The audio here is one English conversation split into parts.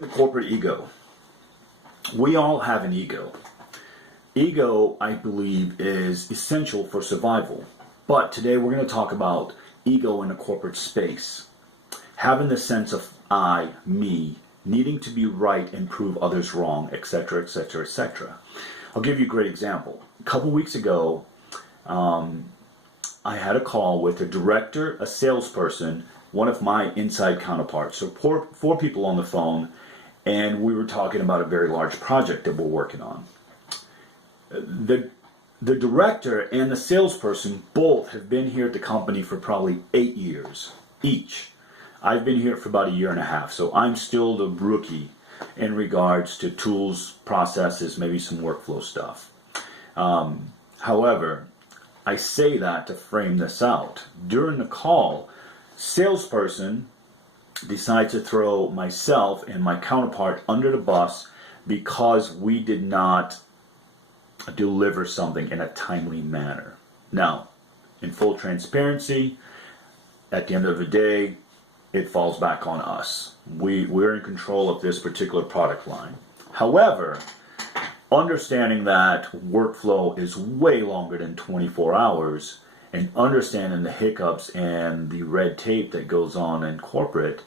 The corporate ego. We all have an ego. Ego, I believe, is essential for survival. But today we're going to talk about ego in a corporate space. Having the sense of I, me, needing to be right and prove others wrong, etc., etc., etc. I'll give you a great example. A couple weeks ago, I had a call with a director, a salesperson, one of my inside counterparts. So four people on the phone, and we were talking about a very large project that we're working on. The director and the salesperson both have been here at the company for probably 8 years each. I've been here for about 1.5 years, so I'm still the rookie in regards to tools, processes, maybe some workflow stuff. However, I say that to frame this out. During the call, salesperson decides to throw myself and my counterpart under the bus because we did not deliver something in a timely manner. Now, in full transparency, at the end of the day, it falls back on us. We're in control of this particular product line. However, understanding that workflow is way longer than 24 hours, and understanding the hiccups and the red tape that goes on in corporate,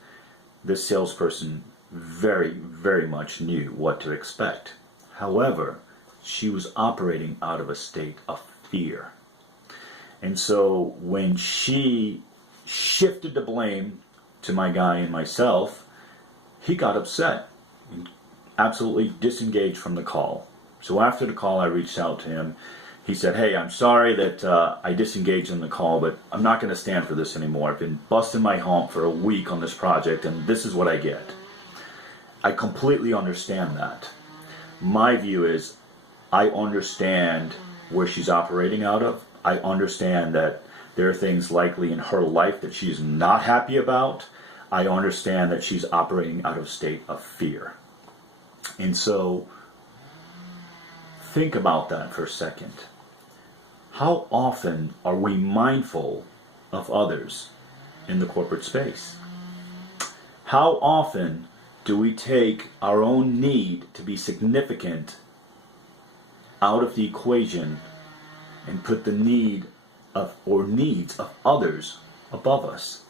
this salesperson very, very much knew what to expect. However, she was operating out of a state of fear. And so when she shifted the blame to my guy and myself, he got upset and absolutely disengaged from the call. So after the call, I reached out to him. He said, "Hey, I'm sorry that I disengaged in the call, but I'm not going to stand for this anymore. I've been busting my hump for a week on this project, and this is what I get." I completely understand that. My view is I understand where she's operating out of. I understand that there are things likely in her life that she's not happy about. I understand that she's operating out of a state of fear. And so think about that for a second. How often are we mindful of others in the corporate space? How often do we take our own need to be significant out of the equation and put the need of or needs of others above us?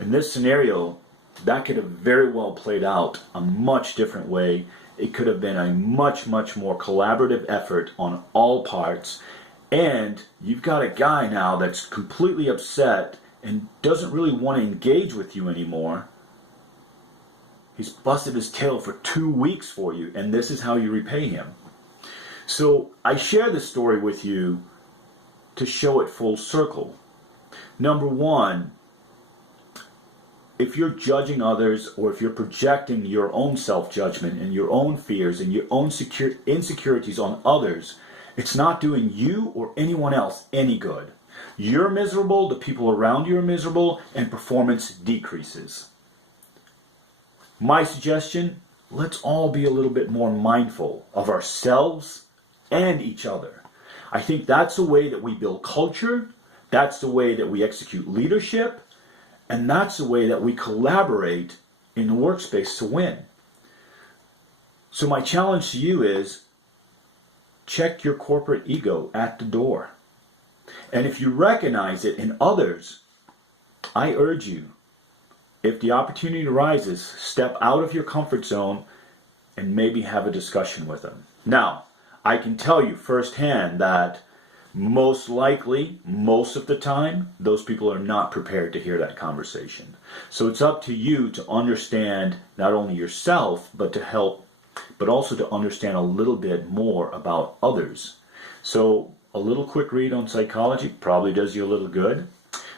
In this scenario, that could have very well played out a much different way. It could have been a much, much more collaborative effort on all parts. And you've got a guy now that's completely upset and doesn't really want to engage with you anymore. He's busted his tail for 2 weeks for you, and this is how you repay him. So I share this story with you to show it full circle. Number one, if you're judging others, or if you're projecting your own self-judgment and your own fears and your own insecurities on others, it's not doing you or anyone else any good. You're miserable, the people around you are miserable, and performance decreases. My suggestion, let's all be a little bit more mindful of ourselves and each other. I think that's the way that we build culture, that's the way that we execute leadership, and that's the way that we collaborate in the workspace to win. So my challenge to you is, check your corporate ego at the door. And if you recognize it in others, I urge you, if the opportunity arises, step out of your comfort zone and maybe have a discussion with them. Now, I can tell you firsthand that most likely, most of the time, those people are not prepared to hear that conversation. So it's up to you to understand not only yourself, but also to understand a little bit more about others. So a little quick read on psychology probably does you a little good.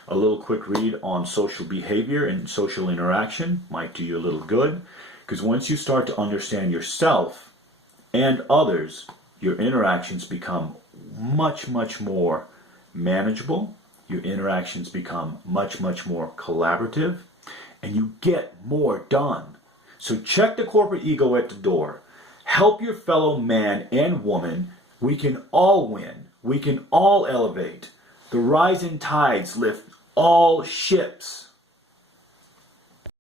A little quick read on social behavior and social interaction might do you a little good. Because once you start to understand yourself and others, your interactions become much, much more manageable. Your interactions become much, much more collaborative, and you get more done. So check the corporate ego at the door. Help your fellow man and woman. We can all win. We can all elevate. The rising tides lift all ships.